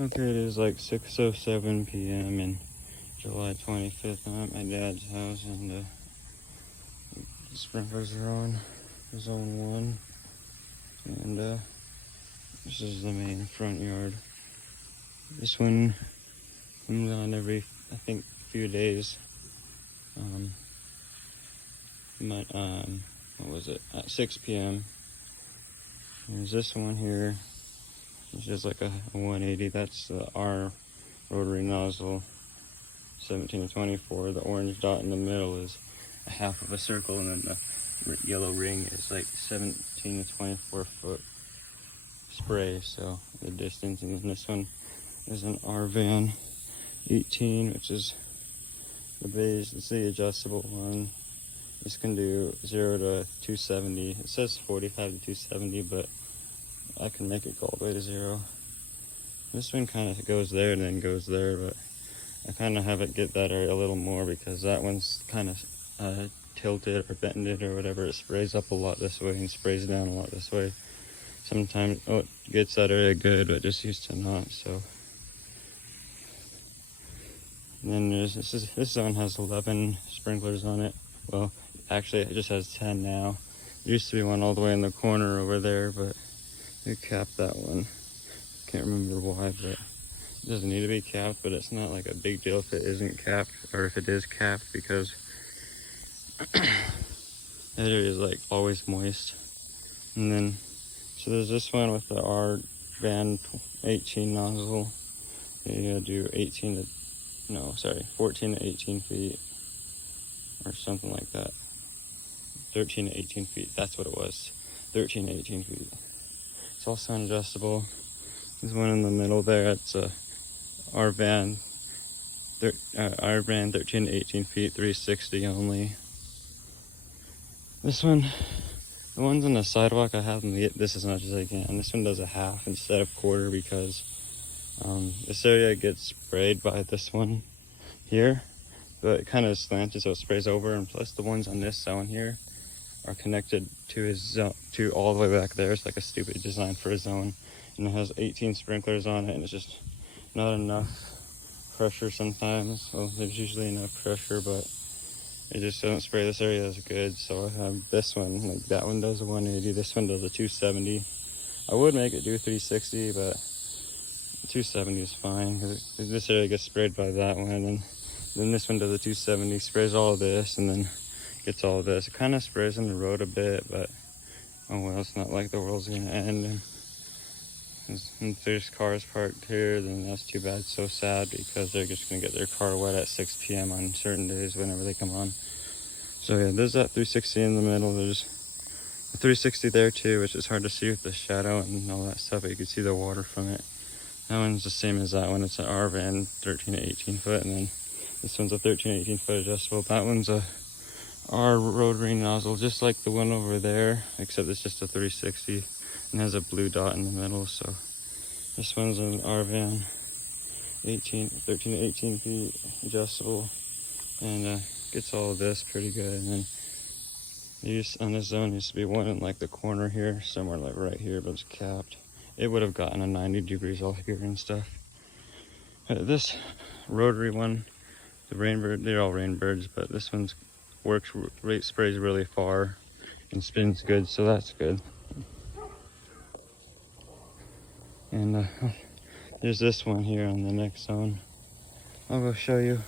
Okay, it is like 6:07 p.m. and July 25th. I'm at my dad's house, and the sprinklers are on zone 1. And this is the main front yard. This one comes on every, I think, few days. What was it? At 6 p.m. There's this one here. It's just like a 180. That's the R rotary nozzle, 17 to 24. The orange dot in the middle is a half of a circle, and then the yellow ring is like 17 to 24 foot spray, so the distance. And then this one is an R-Van 18, which is the base. It's the adjustable one. This can do 0 to 270. It says 45 to 270, but I can make it go all the way to 0. This one kind of goes there and then goes there, but I kind of have it get that area a little more because that one's kind of tilted or bended or whatever. It sprays up a lot this way and sprays down a lot this way. Sometimes it gets that area good, but just used to not. So, and then this zone has 11 sprinklers on it. Well, actually it just has 10 now. There used to be one all the way in the corner over there, but they capped that one. Can't remember why, but it doesn't need to be capped. But it's not like a big deal if it isn't capped, or if it is capped, because that area is like always moist. And then so there's this one with the R-Van 18 nozzle. You gotta do 14 to 18 feet or something like that. 13 to 18 feet, that's what it was. 13 to 18 feet. It's also adjustable. There's one in the middle there. It's a R-Van 13 to 18 feet, 360 only. This one, the ones on the sidewalk, I have them get this as much as I can. This one does a half instead of quarter because this area gets sprayed by this one here, but it kind of slanted, so it sprays over. And plus the ones on this zone here are connected to his zone, to all the way back there. It's like a stupid design for a zone, and it has 18 sprinklers on it, and it's just not enough pressure sometimes. Well, there's usually enough pressure, but it just doesn't spray this area as good. So I have this one, like that one does a 180, this one does a 270. I would make it do 360, but 270 is fine because this area gets sprayed by that one, and then this one does a 270, sprays all of this, and then gets all of this. It kind of sprays in the road a bit, but oh well, it's not like the world's gonna end. And if there's cars parked here, then that's too bad. So sad, because they're just gonna get their car wet at 6 p.m. on certain days whenever they come on. So yeah, there's that 360 in the middle. There's a 360 there too, which is hard to see with the shadow and all that stuff, but you can see the water from it. That one's the same as that one. It's an R-Van 13 to 18 foot, and then this one's a 13 to 18 foot adjustable. That one's a R rotary nozzle, just like the one over there, except it's just a 360 and has a blue dot in the middle. So this one's an R-Van 13 to 18 feet adjustable, and gets all of this pretty good. And then on this zone used to be one in like the corner here, somewhere like right here, but it's capped. It would have gotten a 90 degrees all here and stuff. This rotary one, the Rainbird, they're all Rainbirds, but this one's sprays really far and spins good, so that's good. And there's this one here on the next zone. I'll go show you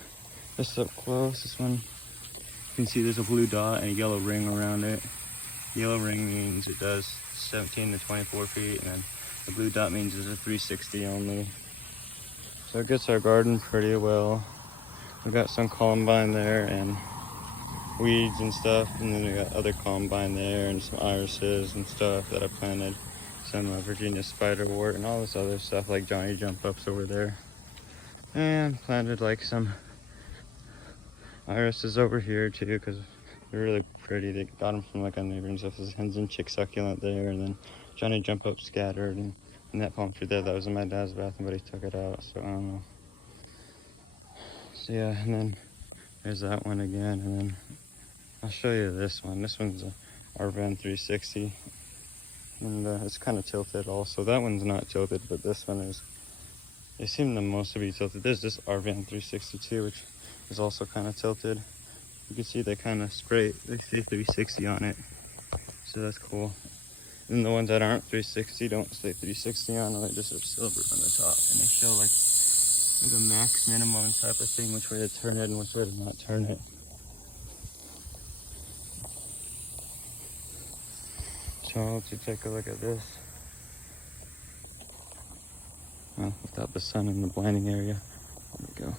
this up close. This one, you can see there's a blue dot and a yellow ring around it. Yellow ring means it does 17 to 24 feet, and then the blue dot means it's a 360 only. So it gets our garden pretty well. We got some columbine there and weeds and stuff, and then we got other columbine there and some irises and stuff that I planted. Some Virginia spiderwort and all this other stuff like Johnny jump ups over there. And planted like some irises over here too, because they're really pretty. They got them from like a neighbor and stuff. There's hens and chick succulent there, and then Johnny jump up scattered, and that palm tree there, that was in my dad's bathroom, but he took it out, so I don't know. So yeah, and then there's that one again, and then I'll show you this one. This one's a R-Van 360, and it's kind of tilted also. That one's not tilted, but this one is. They seem to mostly be tilted. There's this R-Van 362, which is also kind of tilted. You can see they kind of spray, they say 360 on it, so that's cool. And the ones that aren't 360 don't say 360 on them, they just have silver on the top, and they show like a max minimum type of thing, which way to turn it and which way to not turn it. So I'll let you take a look at this. Well, without the sun in the blinding area. There we go.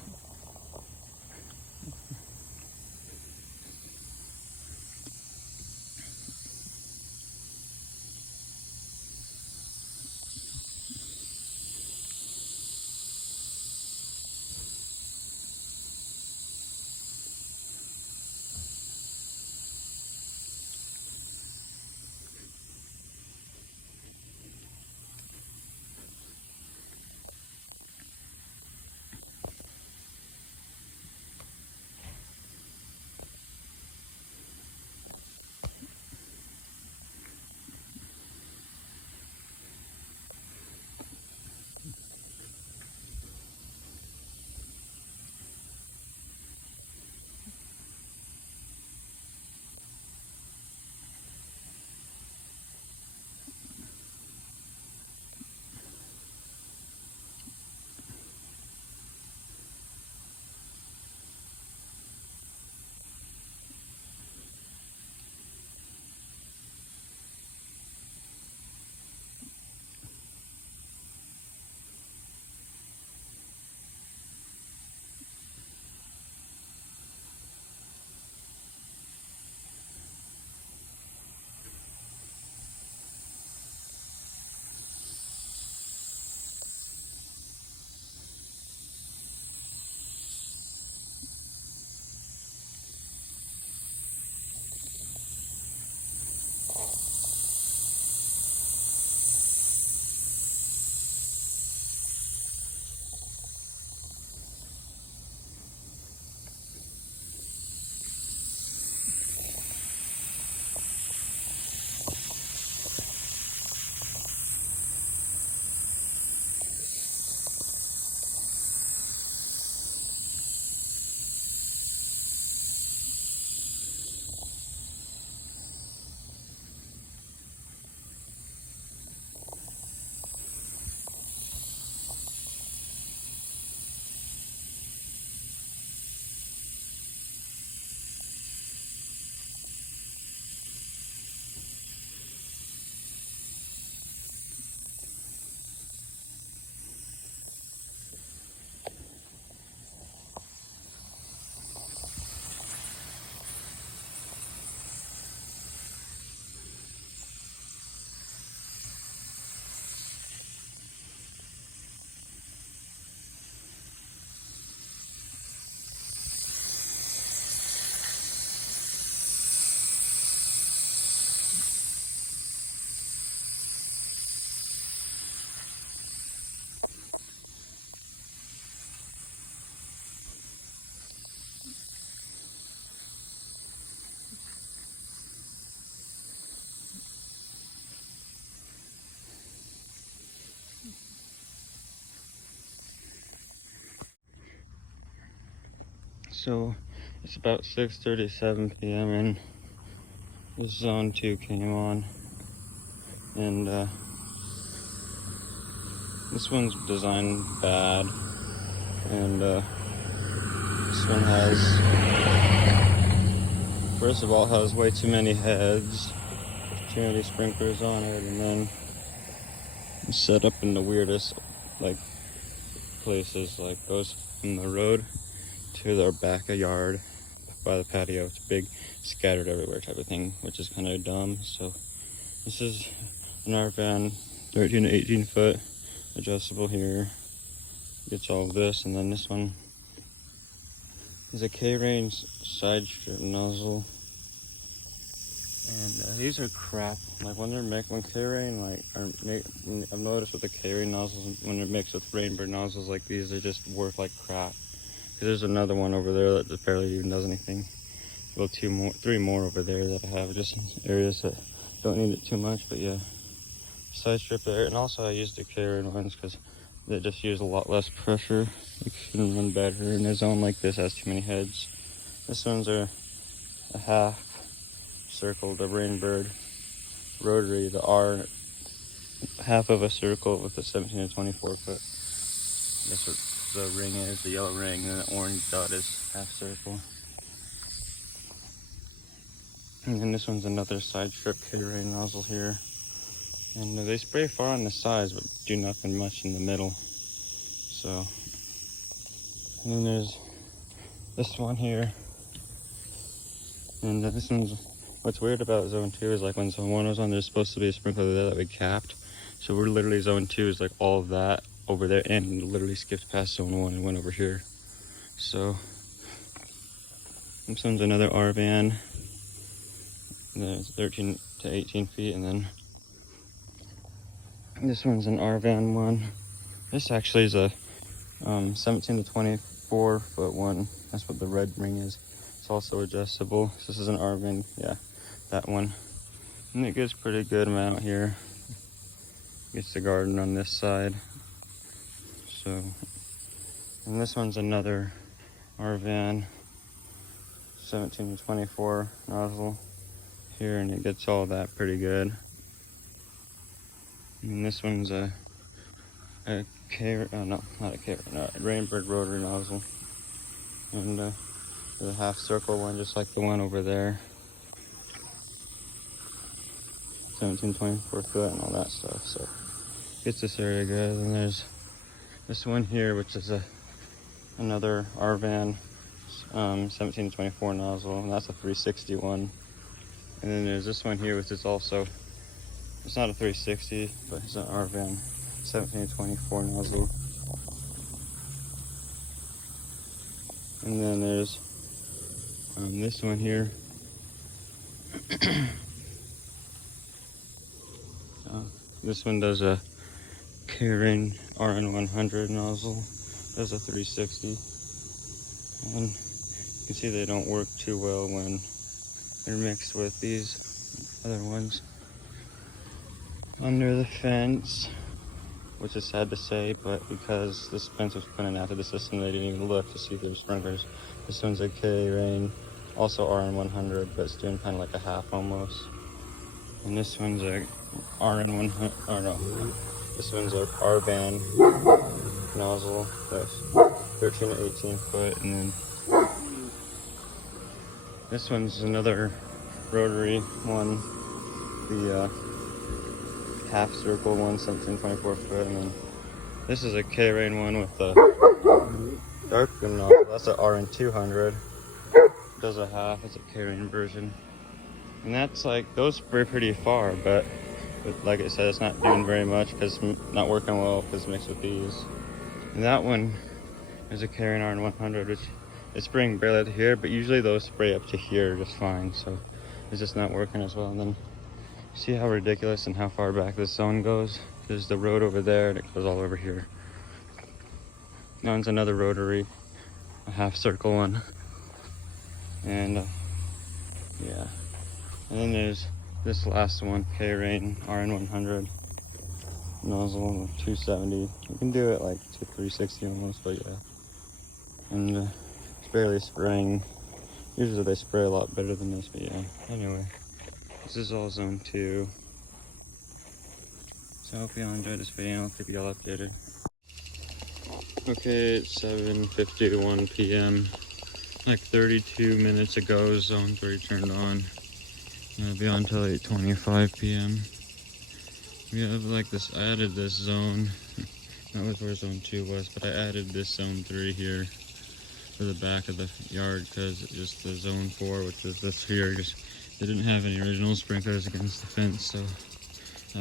So it's about 6:37 p.m. and zone 2 came on, and this one's designed bad, and this one has, first of all, has way too many heads, too many sprinklers on it, and then it's set up in the weirdest like places, like goes from the road to their backyard by the patio. It's big, scattered everywhere type of thing, which is kind of dumb. So this is an R-Van 13 to 18 foot, adjustable here, gets all of this. And then this one is a K-Rain side strip nozzle, and these are crap. Like when K-Rain, like, I've noticed with the K-Rain nozzles, when they're mixed with Rainbird nozzles like these, they just work like crap. There's another one over there that barely even does anything. Well, three more over there that I have, just areas that don't need it too much. But yeah, side strip there. And also I use the K-Rain ones because that just use a lot less pressure. It can run better in a zone like this has too many heads. This one's a half circle, the Rainbird rotary, the R, half of a circle with a 17 to 24 foot. That's what the ring is, the yellow ring, and the orange dot is half circle. And then this one's another side strip K-Ray nozzle here. And they spray far on the sides, but do nothing much in the middle. So, and then there's this one here. And this one's, what's weird about zone 2 is like when zone 1 was on, there's supposed to be a sprinkler there that we capped. So we're literally zone 2 is like all of that over there, and literally skipped past zone 1 and went over here. So, this one's another R van. And then it's 13 to 18 feet, and then this one's an R van one. This actually is a 17 to 24 foot one. That's what the red ring is. It's also adjustable. So this is an R van, yeah, that one. And it gets pretty good amount here. Gets the garden on this side. So, and this one's another R van, 17 to 24 nozzle here, and it gets all that pretty good. And this one's a Rainbird rotary nozzle, and the half circle one, just like the one over there. 17, 24 foot and all that stuff. So gets this area good. And there's this one here, which is another R van, 17 to 24 nozzle, and that's a 360 one. And then there's this one here, which is also, it's not a 360, but it's an R van, 17 to 24 nozzle. And then there's this one here. This one does a K-Ray RN100 nozzle, does a 360. And you can see they don't work too well when they're mixed with these other ones. Under the fence, which is sad to say, but because this fence was put in after the system, they didn't even look to see if there were sprinklers. This one's a K-Ray, also RN100, but it's doing kind of like a half almost. And this one's a RN100, or no, this one's a R-van nozzle, that's 13 to 18 foot, and then this one's another rotary one, the half circle one, 17, 24 foot, and then this is a K-Ray one with the darker nozzle. That's an RN200. Does a half. It's a K-Ray version, and that's like, those spray pretty far, but like I said, it's not doing very much because it's not working well because it's mixed with these. And that one is a K-Ray RN100, which is spraying barely to here, but usually those spray up to here just fine. So it's just not working as well. And then see how ridiculous and how far back this zone goes? There's the road over there, and it goes all over here. That one's another rotary, a half circle one. And yeah. And then there's this last one, K-Ray RN100 nozzle, 270. You can do it like to 360 almost, but yeah. And it's barely spraying. Usually they spray a lot better than this, but yeah. Anyway. This is all zone 2. So I hope y'all enjoyed this video. I'll keep y'all updated. Okay, it's 7:51 p.m. Like 32 minutes ago, zone 3 turned on. It'll be on until 8:25 p.m. We have like this, I added this zone. That was where zone 2 was, but I added this zone 3 here for the back of the yard because it's just the zone 4, which is this here, just they didn't have any original sprinklers against the fence, so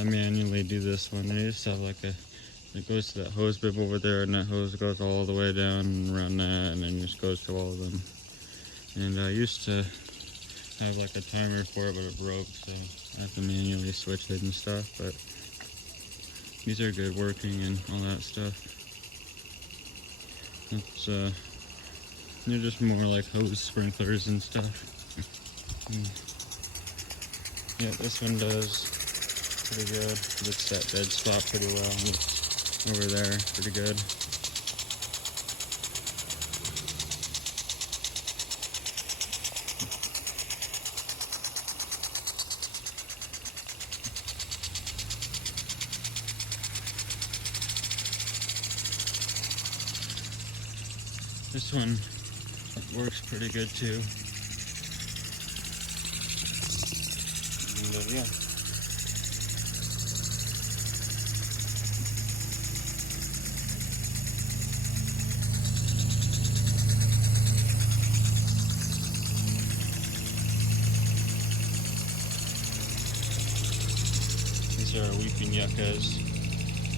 I manually do this one. I just have like it goes to that hose bib over there, and that hose goes all the way down and around that, and then just goes to all of them. And I used to have like a timer for it, but it broke, so I have to manually switch it and stuff, but these are good working and all that stuff. It's they're just more like hose sprinklers and stuff. Yeah, this one does pretty good. Gets that dead spot pretty well. over there pretty good. This one works pretty good too. And, yeah. These are our weeping yuccas.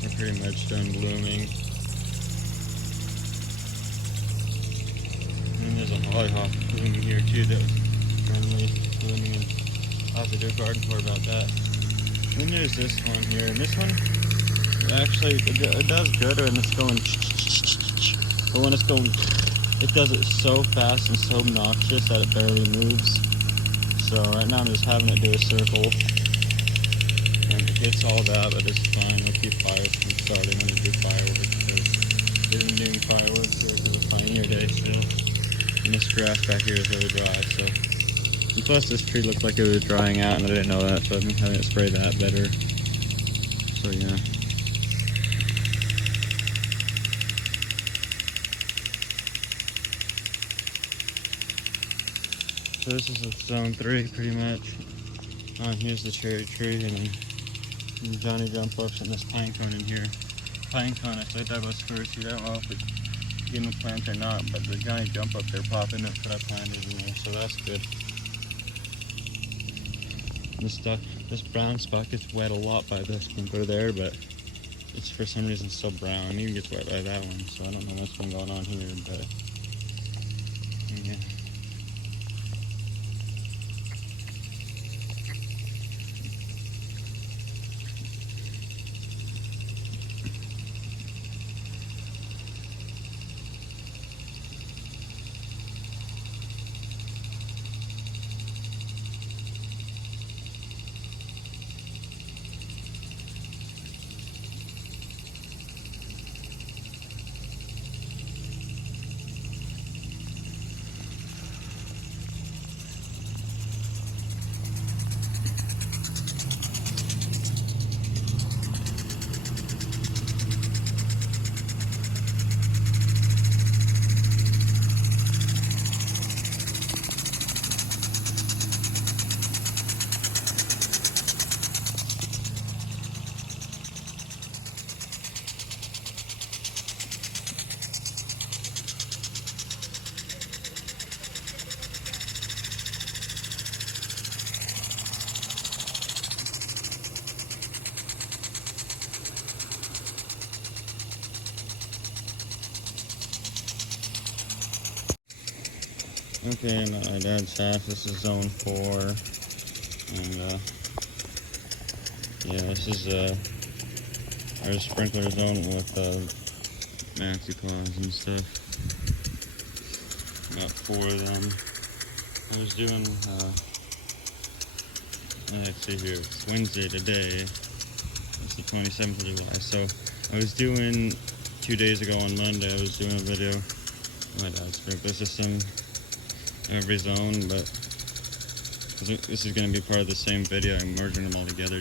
They're pretty much done blooming. And there's a hollyhock blooming here too that was normally blooming, and I'll have to do a garden tour about that. Then there's this one here, and this one actually it does good when it's going, but when it's going, it does it so fast and so obnoxious that it barely moves. So right now I'm just having it do a circle, and it gets all that, but it's fine. We'll keep fires from starting when we do fireworks. We've been doing fireworks here because it's Pioneer Day still. And this grass back here is really dry, so. And plus this tree looked like it was drying out, and I didn't know that, so I've been having it spray that better. So yeah. So this is zone 3 pretty much. Here's the cherry tree, and then Johnny jump ups and this pine cone in here. Pine cone, I said that was first. I don't know if it's getting the plant or not, but the Johnny jump up there popping up that I planted in there, so that's good. This brown spot gets wet a lot by the sprinkler there, but it's for some reason still brown. It even gets wet by that one, so I don't know what's been going on here, but yeah. Okay, and at my dad's house, this is zone 4, and yeah, this is our sprinkler zone with maxi ponds and stuff. Got 4 of them. I was doing, let's see here, it's Wednesday today, it's the 27th of July, so I was doing, 2 days ago on Monday, I was doing a video of my dad's sprinkler system. Every zone, but this is going to be part of the same video. I'm merging them all together.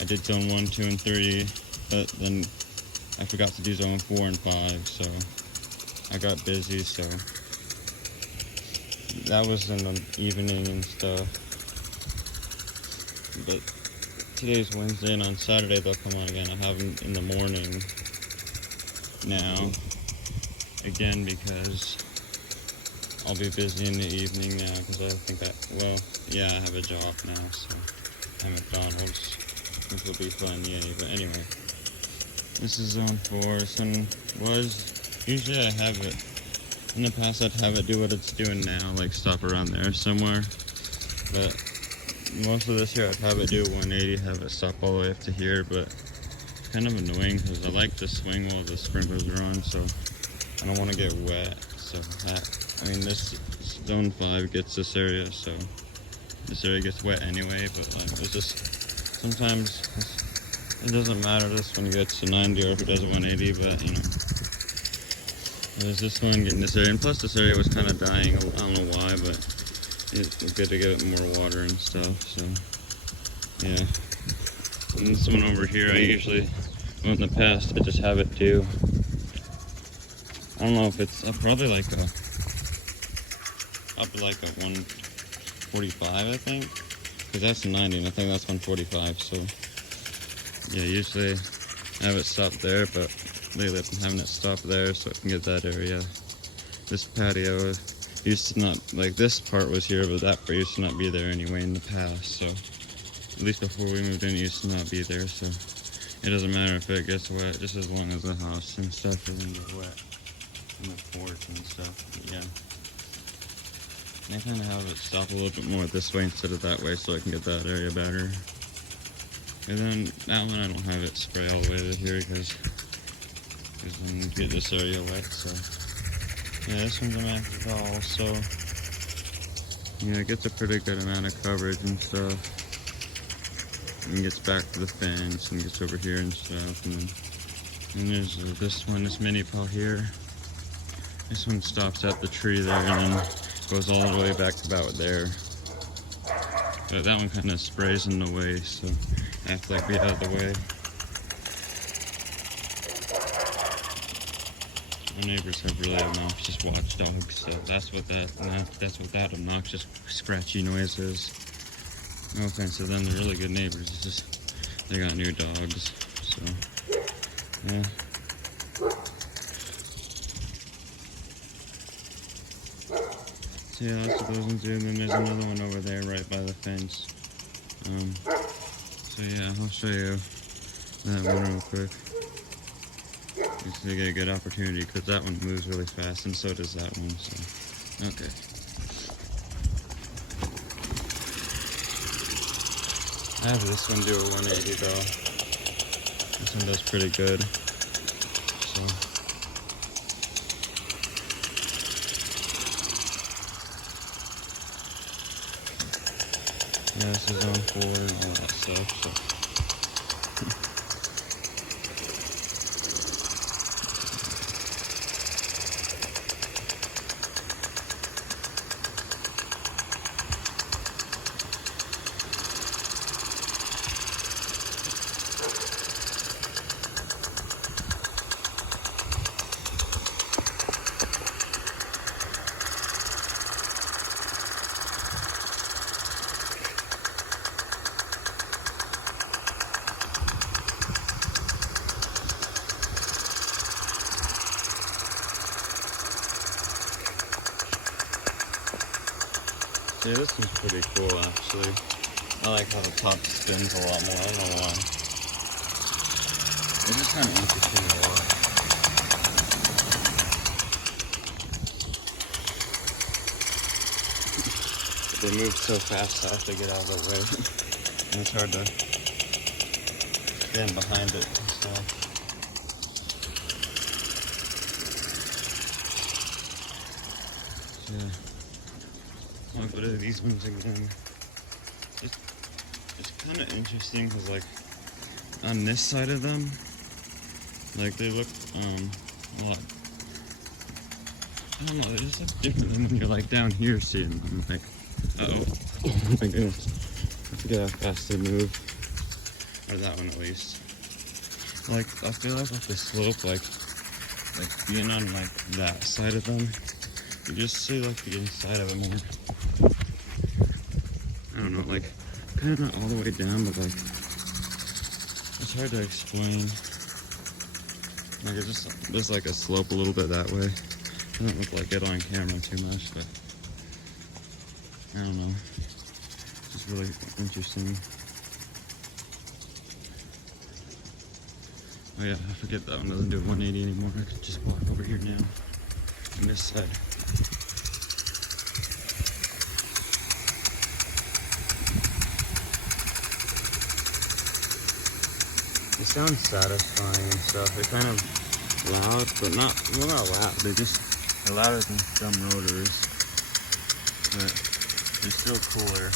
I did zone 1, 2, and 3, but then I forgot to do zone 4 and 5, so I got busy, so that was in the evening and stuff. But today's Wednesday, and on Saturday they'll come on again. I have them in the morning now, again, because I'll be busy in the evening now, because I think I have a job now, so at McDonald's, which will be fun, yay. But anyway, this is zone 4. This one was, usually I have it, in the past I'd have it do what it's doing now, like stop around there somewhere, but most of this here I'd have it do 180, have it stop all the way up to here, but it's kind of annoying because I like to swing while the sprinklers are on, so I don't want to get wet. So this zone 5 gets this area, so this area gets wet anyway, but it's just sometimes It doesn't matter this one gets to 90 or if it does 180, but you know. There's this one getting this area, and plus this area was kind of dying. I don't know why, but it's good to give it more water and stuff. So yeah. And this one over here, I usually, well, in the past, I just have it do. I don't know if it's probably like a 145, I think, because that's 90, and I think that's 145. So yeah, usually I have it stop there, but lately I've been having it stop there so I can get that area. This patio used to not, like this part was here, but that part used to not be there anyway in the past. So at least before we moved in, it used to not be there. So it doesn't matter if it gets wet, just as long as the house and stuff doesn't get wet, and the porch and stuff. But yeah, I kind of have it stop a little bit more this way instead of that way, so I can get that area better. And then that one I don't have it spray all the way to here because I'm gonna get this area wet. So yeah, this one's a max ball, so yeah, it gets a pretty good amount of coverage and stuff. And gets back to the fence and gets over here and stuff. And then there's this one, this mini paw here. This one stops at the tree there and then goes all the way back to about there. But that one kind of sprays in the way, so I have to like be out of the way. Our neighbors have really obnoxious watchdogs, so that's what that obnoxious scratchy noise is. No offense to them, they're really good neighbors. It's just they got new dogs, so yeah. So yeah, that's what those ones do. And then there's another one over there right by the fence. So yeah, I'll show you that one real quick. Just to get a good opportunity, because that one moves really fast, and so does that one. So okay. I have this one do a 180 though. This one does pretty good. So yeah, this is on forward and all that stuff. So yeah, this one's pretty cool actually. I like how the top spins a lot more. I don't know why. It's just kind of interesting to watch. They move so fast I have to get out of the way. And it's hard to stand behind it and stuff. Yeah. I'll go to these ones again. It's kind of interesting because, like, on this side of them, like, they look, a lot, I don't know, they just look different than when you're, like, down here seeing them. Like, uh-oh. Oh my goodness. I forget how fast they move. Or that one at least. Like, I feel like off the slope, like being on, like, that side of them, you just see, like, the inside of them here. I don't know, like, kind of not all the way down, but, like, it's hard to explain. Like, it's just, there's, like, a slope a little bit that way. It doesn't look like it on camera too much, but I don't know. It's just really interesting. Oh yeah, I forget that one doesn't do 180 anymore. I could just walk over here now on this side. It sounds satisfying and stuff. They're kind of loud, but not loud. They're just louder than some rotors, but they're still cooler.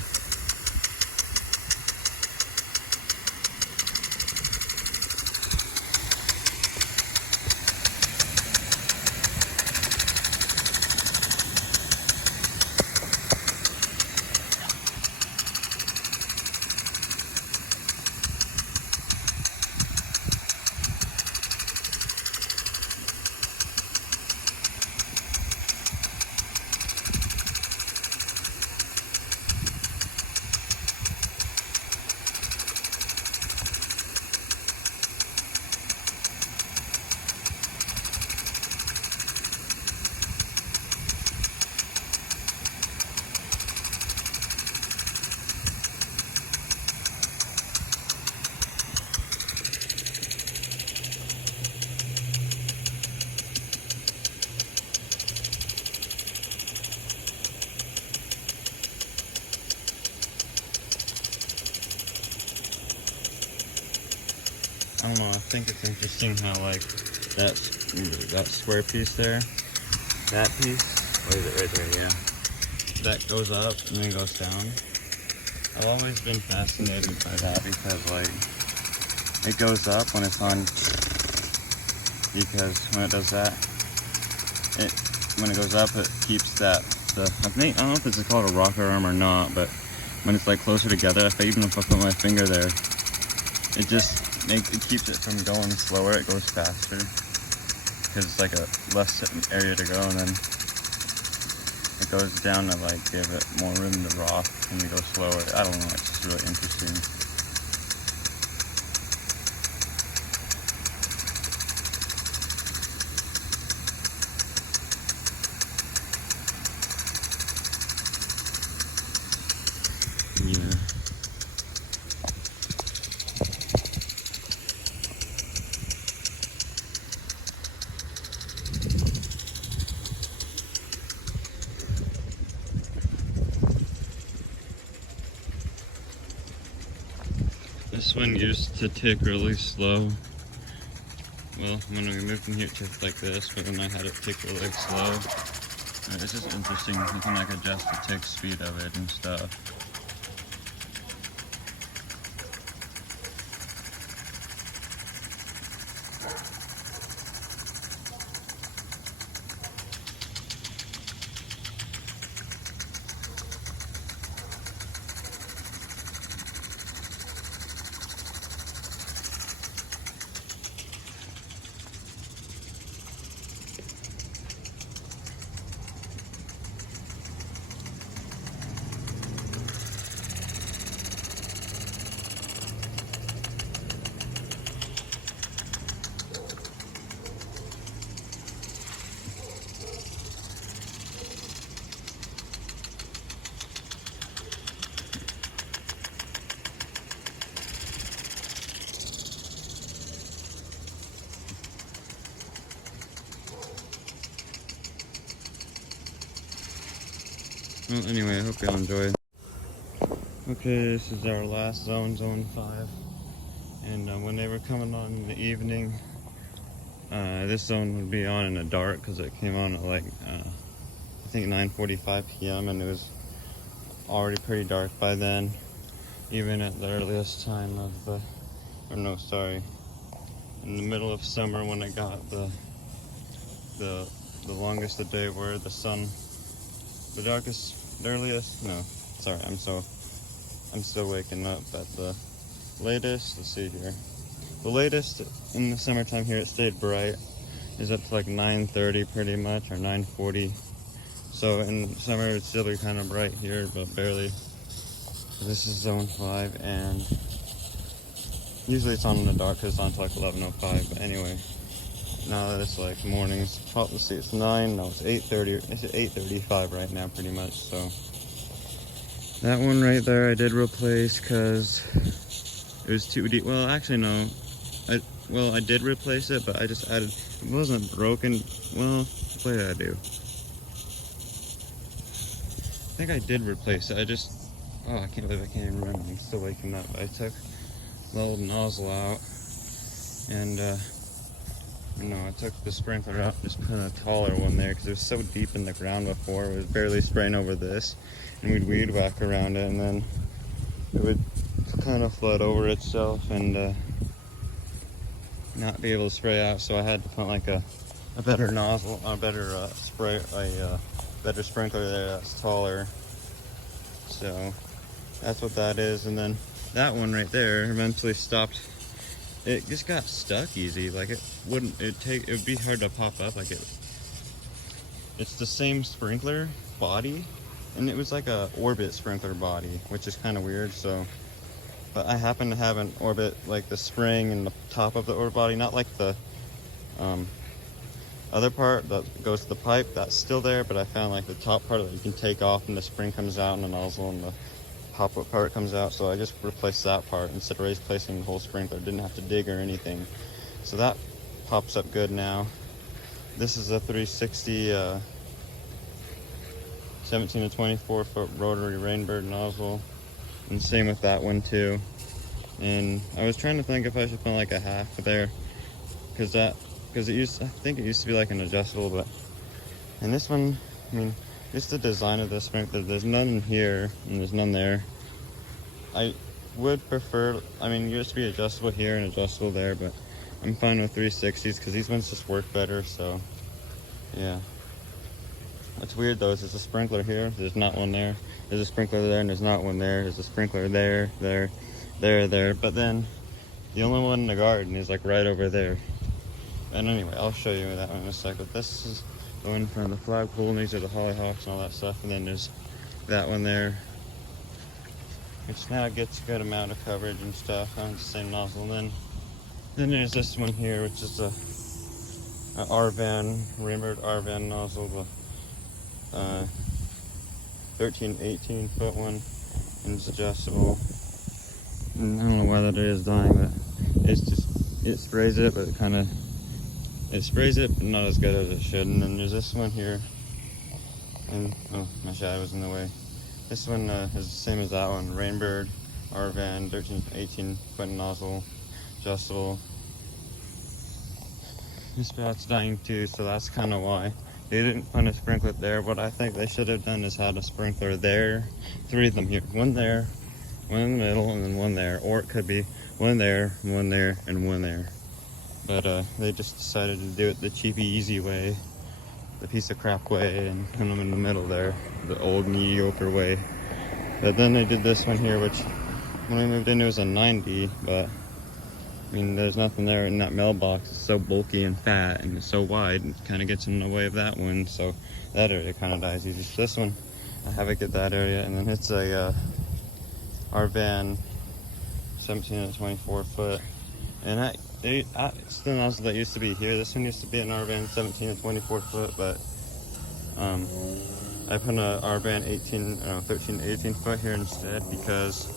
think it's interesting how like that square piece there, that piece, what is it right there? Yeah, that goes up and then goes down. I've always been fascinated by that because like it goes up when it's on, because when it does that, when it goes up it keeps that, I don't know if it's called a rocker arm or not, but when it's like closer together, even if I put my finger there, it keeps it from going slower, it goes faster because it's like a less area to go, and then it goes down to like give it more room to rock and you go slower. I don't know, it's just really interesting. Yeah. This one used to tick really slow. Well, when we moved from here, it ticked like this, but when I had it tick really slow. It's just interesting. You can like adjust the tick speed of it and stuff. Well, anyway, I hope y'all enjoyed. Okay, this is our last zone, Zone 5. And when they were coming on in the evening, this zone would be on in the dark because it came on at like, I think 9:45 p.m. and it was already pretty dark by then, even at the earliest time of the, or no, sorry, in the middle of summer when it got the longest of the day where the sun, the darkest, the earliest, no, sorry, I'm still waking up, but the latest, let's see here, the latest in the summertime here, it stayed bright, is up to like 9:30 pretty much, or 9:40. So in summer it'd still be kind of bright here, but barely. So this is Zone 5, and usually it's on in the dark because it's on till like 11:05. But anyway, now that it's like mornings, let's see, it's 9. No, it's 8:30. It's 8:35 right now, pretty much. So that one right there, I did replace because it was too deep. Well, actually no. I did replace it, but I just added. It wasn't broken. Well, what did I do? I think I did replace it. Oh, I can't believe I can't even remember. I'm still waking up. I took the old nozzle out, and no, I took the sprinkler out, just put a taller one there because it was so deep in the ground before. It was barely spraying over this, and we'd weed whack around it, and then it would kind of flood over itself and not be able to spray out. So I had to put like a better nozzle, a better better sprinkler there that's taller. So that's what that is. And then that one right there eventually stopped. It just got stuck easy. Like it would be hard to pop up. Like it's the same sprinkler body, and it was like a Orbit sprinkler body, which is kind of weird. So, but I happen to have an Orbit, like the spring and the top of the Orbit body, not like the other part that goes to the pipe, that's still there, but I found like the top part that you can take off and the spring comes out and the nozzle and the pop-up part comes out. So I just replaced that part instead of replacing the whole sprinkler. Didn't have to dig or anything. So that pops up good now. This is a 360 17 to 24 foot rotary Rainbird nozzle, and same with that one too. And I was trying to think if I should put like a half there, because I think it used to be like an adjustable, but and this one, I mean, just the design of the sprinkler. There's none here and there's none there. I would prefer, I mean, it used to be adjustable here and adjustable there, but I'm fine with 360s because these ones just work better. So yeah. What's weird though is there's a sprinkler here, there's not one there. There's a sprinkler there and there's not one there. There's a sprinkler there, there. But then the only one in the garden is like right over there. And anyway, I'll show you that one in a sec. But this is the one from the flagpole, and these are the hollyhocks and all that stuff. And then there's that one there, which now gets a good amount of coverage and stuff on the same nozzle. And then there's this one here, which is a Arvan, Rainbird Arvan nozzle, the 13-18 foot one, and it's adjustable. And I don't know why that is dying, but it's just, it sprays it, but it sprays it, but not as good as it should. And then there's this one here, and oh, my shadow was in the way. This one is the same as that one, Rainbird Arvan 13-18 foot nozzle, adjustable. This bat's dying too, so that's kind of why they didn't put a sprinkler there. What I think they should have done is had a sprinkler there, 3 of them here, one there, one in the middle, and then one there. Or it could be one there, one there, and one there. But they just decided to do it the cheapy, easy way, the piece of crap way, and put them in the middle there, the old mediocre way. But then they did this one here, which when we moved in it was a 90, but I mean, there's nothing there in that mailbox. It's so bulky and fat, and it's so wide, it kind of gets in the way of that one, so that area kind of dies easy. So this one, I have it get that area, and then it's a Arvan 17 to 24 foot, and it's the nozzle that used to be here. This one used to be an Arvan 17 to 24 foot, but I put an Arvan 13 to 18 foot here instead because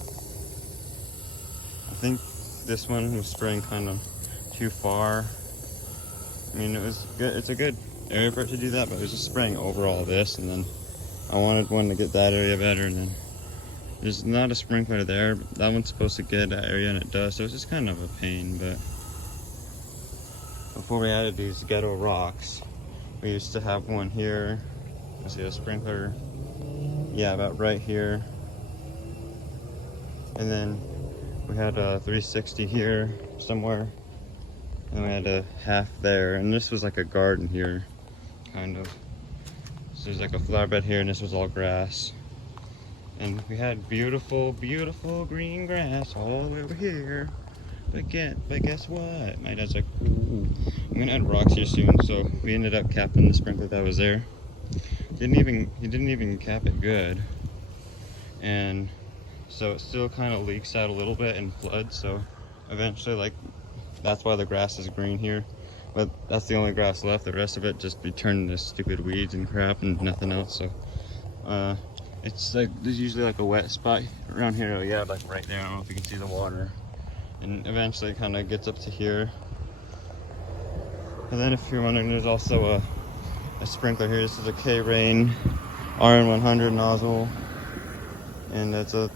I think this one was spraying kind of too far. I mean, it was good. It's a good area for it to do that, but it was just spraying over all this, and then I wanted one to get that area better, and then there's not a sprinkler there. But that one's supposed to get that area, and it does, so it's just kind of a pain. But before we added these ghetto rocks, we used to have one here. I see a sprinkler, yeah, about right here, and then we had a 360 here somewhere, and we had a half there, and this was like a garden here, kind of. So there's like a flower bed here, and this was all grass. And we had beautiful, beautiful green grass all the way over here. But guess what? My dad's like, ooh, I'm gonna add rocks here soon. So we ended up capping the sprinkler that was there. He didn't even cap it good. And so it still kind of leaks out a little bit and floods. So eventually, like, that's why the grass is green here. But that's the only grass left. The rest of it just be turned into stupid weeds and crap and nothing else. So it's like there's usually like a wet spot around here. Oh yeah, like right there. I don't know if you can see the water. And eventually it kind of gets up to here. And then if you're wondering, there's also a sprinkler here. This is a K-Rain RN100 nozzle, and it's a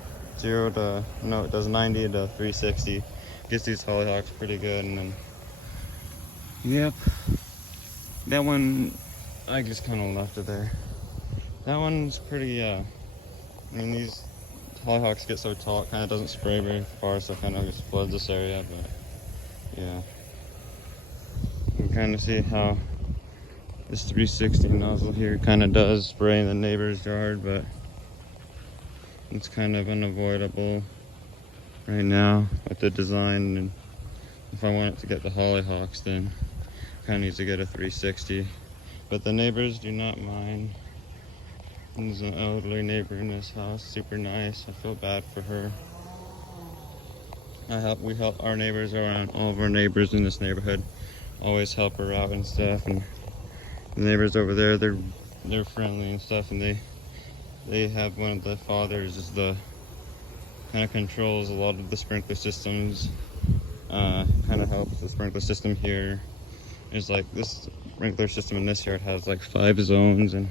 90 to 360. Gets these hollyhocks pretty good. And then yep, that one I just kind of left it there. That one's pretty I mean, these hollyhocks get so tall it kind of doesn't spray very far, so it kind of just floods this area. But yeah, you can kind of see how this 360 nozzle here kind of does spray in the neighbor's yard, but it's kind of unavoidable right now with the design. And if I want it to get the hollyhocks, then kind of needs to get a 360. But the neighbors do not mind. There's an elderly neighbor in this house, super nice. I feel bad for her. We help our neighbors around. All of our neighbors in this neighborhood always help her out and stuff. And the neighbors over there, they're friendly and stuff. And they have one of the fathers is the kind of controls a lot of the sprinkler systems. Kind of helps the sprinkler system here. It's like this sprinkler system in this yard has like 5 zones, and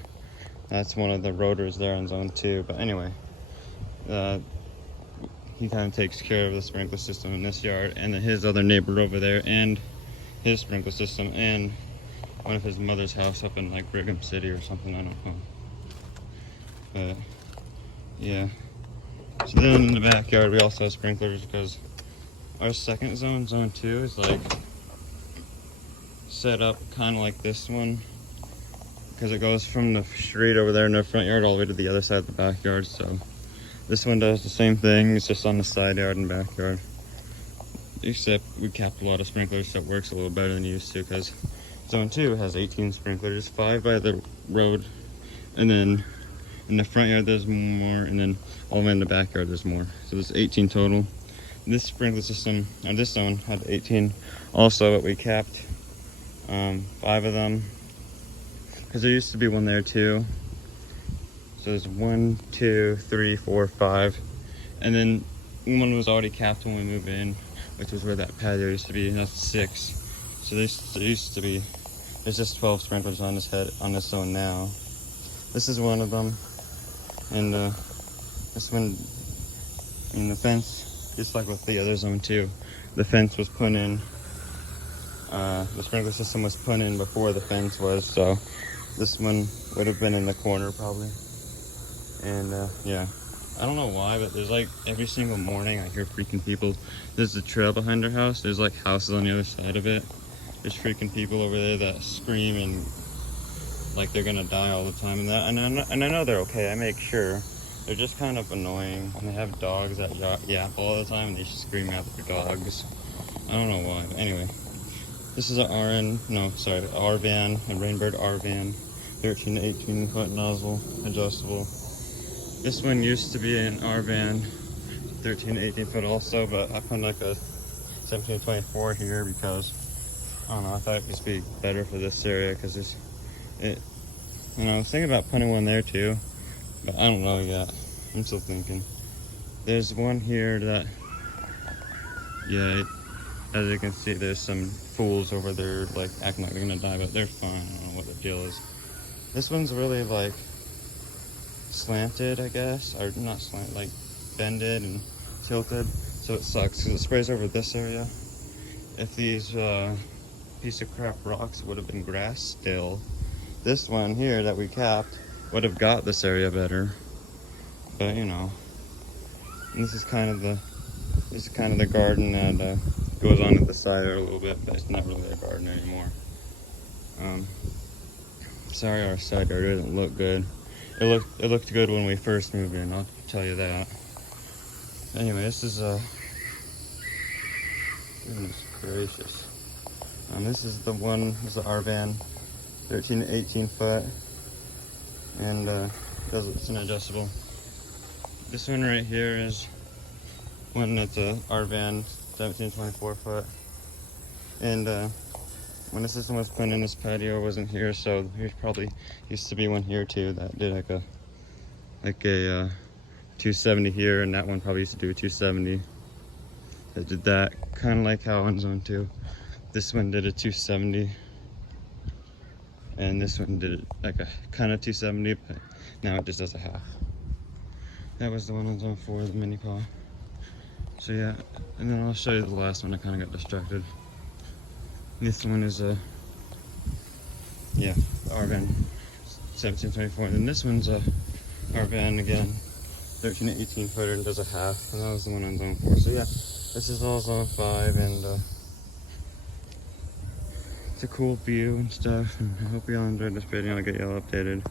that's one of the rotors there on zone 2. But anyway, he kind of takes care of the sprinkler system in this yard, and then his other neighbor over there, and his sprinkler system and one of his mother's house up in like Brigham City or something, I don't know. But yeah. So then in the backyard we also have sprinklers because our second zone, zone 2, is like set up kind of like this one because it goes from the street over there in the front yard all the way to the other side of the backyard. So this one does the same thing, it's just on the side yard and backyard. Except we capped a lot of sprinklers, so it works a little better than it used to because zone 2 has 18 sprinklers, 5 by the road, and then in the front yard there's more, and then all the way in the backyard there's more. So there's 18 total. This sprinkler system, or this zone, had 18 also, but we capped 5 of them because there used to be one there too. So there's 1, 2, 3, 4, 5, and then one was already capped when we moved in, which was where that patio used to be, and that's 6. So there used to be, there's just 12 sprinklers on this zone now. This is one of them, and this one, and the fence, just like with the other zone too, the fence was put in, the sprinkler system was put in before the fence was, so this one would have been in the corner probably. And yeah, I don't know why, but there's like every single morning I hear freaking people. There's a trail behind our house, there's like houses on the other side of it. There's freaking people over there that scream and like they're gonna die all the time, and I know they're okay, I make sure. They're just kind of annoying, and they have dogs that yap all the time, and they just scream at their dogs. I don't know why, but anyway. This is an R-Van, a Rainbird R-Van, 13 to 18 foot nozzle, adjustable. This one used to be an R-Van, 13 to 18 foot also, but I put like a 1724 here because, I don't know, I thought it would be better for this area because I was thinking about putting one there too, but I don't know yet. I'm still thinking. There's one here that, yeah, as you can see, there's some fools over there like acting like they're gonna die, but they're fine. I don't know what the deal is. This one's really like slanted, I guess, or not slanted, like bended and tilted, so it sucks because it sprays over this area. If these piece of crap rocks would have been grass still, this one here that we capped would have got this area better. But you know, this is kind of the garden that goes on at the side there a little bit, but it's not really a garden anymore. Sorry, our side yard doesn't look good. It looked good when we first moved in, I'll tell you that. Anyway, this is goodness gracious. This is the one, this is the R-Van, 13 to 18 foot, and it's an adjustable. This one right here is one that's a R-Van, 1724 foot, and when the system was put in, this patio wasn't here, so there probably used to be one here too that did like a 270 here, and that one probably used to do a 270. That did that kind of like how on zone 2. This one did a 270, and this one did like a kind of 270, but now it just does a half. That was the one on zone 4, the mini paw. So yeah, and then I'll show you the last one. I kind of got distracted. This one is a R-Van 1724, and then this one's a R-Van again, 13 to 18 footer, and does a half, and that was the one on zone 4. So yeah, this is all zone 5, and it's a cool view and stuff, and I hope you all enjoyed this video. I'll get you all updated.